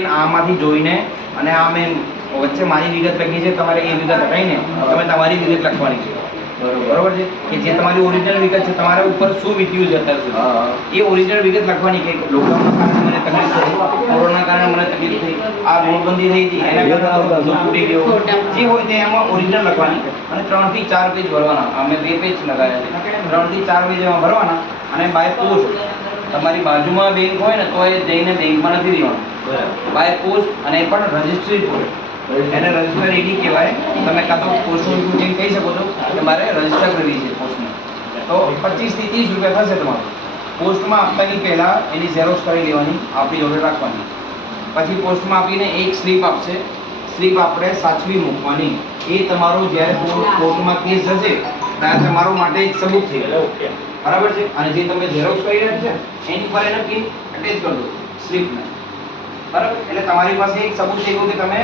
આમાંથી જોઈને અને આ મેં વચ્ચે મારી વિગત લખી છે, તમારે એ વિગત હટાવીને તમે તમારી વિગત લખવાની છે, બરોબર છે? કે જે તમારી ઓરિજિનલ વિગત છે, તમારા ઉપર શું વીત્યું છે અત્યાર સુધી, એ ઓરિજિનલ વિગત લખવાની. કે લોકડાઉનના કારણે મને તકલીફ થઈ, કોરોના કારણે મને તકલીફ થઈ, આ નોટબંધી થઈ હતી એના કારણે તૂટી ગયો, જે હોય તે એમાં ઓરિજિનલ લખવાની. અને 3 થી 4 પેજ ભરવાના. અમે 2 પેજ લગાવ્યા છે, 3 થી 4 પેજ એમાં ભરવાના. અને બાય પોસ્ટ તમારી બાજુમાં બેંક હોય ને તો એ જઈને બેંકમાં નથી દેવાનું, બાય પોસ્ટ. અને એ પણ રજિસ્ટ્રી પોસ્ટ, એને રજિસ્ટર એડી કહેવાય. તમે કાં તો પોસ્ટનું જઈને કહી શકો છો કે મારે રજિસ્ટર કરવી છે પોસ્ટમાં, તો 25 થી 30 રૂપિયા થશે તમારું. પોસ્ટમાં આપતાની પહેલાં એની ઝેરોક્સ કરી લેવાની, આપણી જોડે રાખવાની. પછી પોસ્ટમાં આપીને એક સ્લીપ આપશે, સ્લીપ આપણે સાચવી મૂકવાની. એ તમારો જ્યારે કોર્ટમાં કેસ જશે ત્યારે તમારો માટે એક સબૂત થઈ ગયો, બરાબર છે? અને જે તમે ઝેરોક્સ કરી રહ્યા છે એની પર એને પિન અટેચ કરી દો સ્લીપને, બરાબર? એટલે તમારી પાસે એક સબૂત થઈ ગયું કે તમે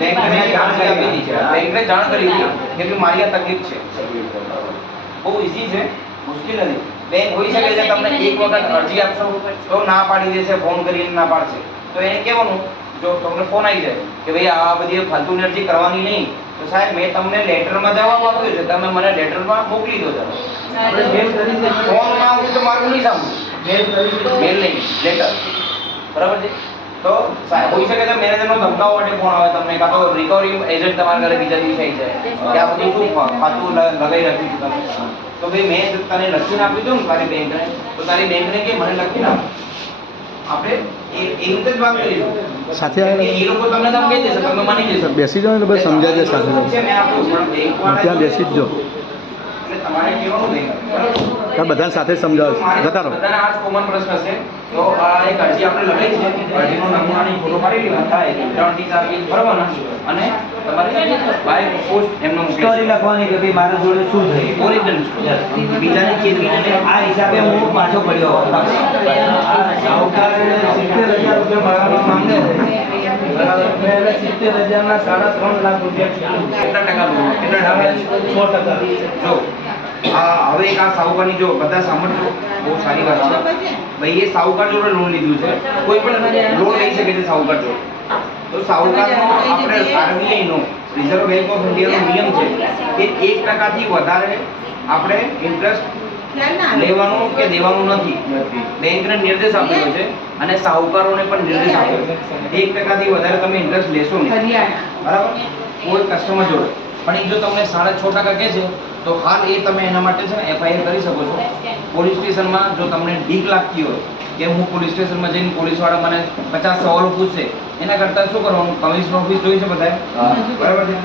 બેંકને જાણ કરી દીધી છે, બેંકને જાણ કરી દીધી કે મારી આ તકલીફ છે. બહુ ઈઝી છે, મુશ્કેલ નથી. બેંક હોઈ શકે છે તમને એક વખત અરજી આપશો તો ના પાડી દેશે, ફોન કરીને ના પાડશે. તો એને કહેવાનું, જો તમને ફોન આવી જાય કે ભાઈ આ બધી ફાલતુની અરજી કરવાની નહીં, તો સાહેબ મેં તમને લેટરમાં જવાબ આપ્યો છે, તમે મને લેટરમાં મોકલી દો. ફોનમાં હું તો મારું નહીં સાંભળું, મેલ નહીં, લેટર, બરાબર છે? તો હોઈ શકે છે મેનેજરનો ધમકાવવા માટે ફોન આવે તમને, કાં તો રિકવરી એજન્ટ તમારા ઘરે બીજા દિવસે આવી જાય કે આ બધું શું ખાતું લગાવી રાખ્યું છે તમે. તો ભાઈ મેં તને લખીને આપ્યું હતું ને તારી બેંકને, તો તારી બેંકને કે મને લખીને આપ. આપણે એ રીતે જ વાત કરીશું સાથે. એ લોકો તમને તમે કહી દેશે, તમે માની જશો. બેસી જાઓ ને બસ સમજાય છે સાથે. ત્યાં બેસી જ જો, તમારે કેવાનું નહીં, બરાબર? બધાને સાથે સમજાવો, જતા રહો. બધાને આ જ કોમન પ્રશ્ન છે. તો આ એક અરજી આપણે લગાવી છે, અરજીનો નમૂનાની ફોટો પાડી લેવાનો, 3 થી 4 પેજ ભરવાના. અને તમારે બાય પોસ્ટ એમનો સ્ટોરી લખવાની કે ભાઈ મારા જોડે શું થયું, ઓરિજિનલ બીજાને ચેતવીને આ હિસાબે હું પાછો પડ્યો. આ સાહુકાર 70,000 રૂપિયા મારામાં માંગે છે, બરાબર? મેં 70,000ના 3.5 લાખ રૂપિયા. કેટલા ટકા લોન? કેટલા ટકા? 6%. જો હવે એક આ સાહુકારની, જો બધા સાંભળજો, બહુ સારી વાત છે ભાઈ. એ સાહુકાર જોડે લોન લીધું છે, કોઈ પણ લોન લઈ શકે છે સાહુકાર જોડે. તો સાહુકારનો આપણે આરબીઆઈનો, રિઝર્વ બેંક ઓફ ઇન્ડિયાનો નિયમ છે કે 1% વધારે આપણે ઇન્ટરેસ્ટ લેવાનું કે દેવાનું નથી. બેંકને નિર્દેશ આપેલો છે અને સાહુકારોને પણ નિર્દેશ આપ્યો છે, 1% વધારે તમે ઇન્ટરેસ્ટ લેશો નહીં, બરાબર? કોઈ કસ્ટમર જોડે. પણ એ જો તમને 6.5% કહે છે તો હાલ એ તમે એના માટે છે ને એફઆઈઆર કરી શકો છો પોલીસ સ્ટેશનમાં. જો તમને બીક લાગતી હોય કે હું પોલીસ સ્ટેશનમાં જઈને પોલીસવાળા મને 50 સવાલો પૂછશે, એના કરતાં શું કરવાનું, કમિશનર ઓફિસ જોઈ છે બધાએ, બરાબર છે?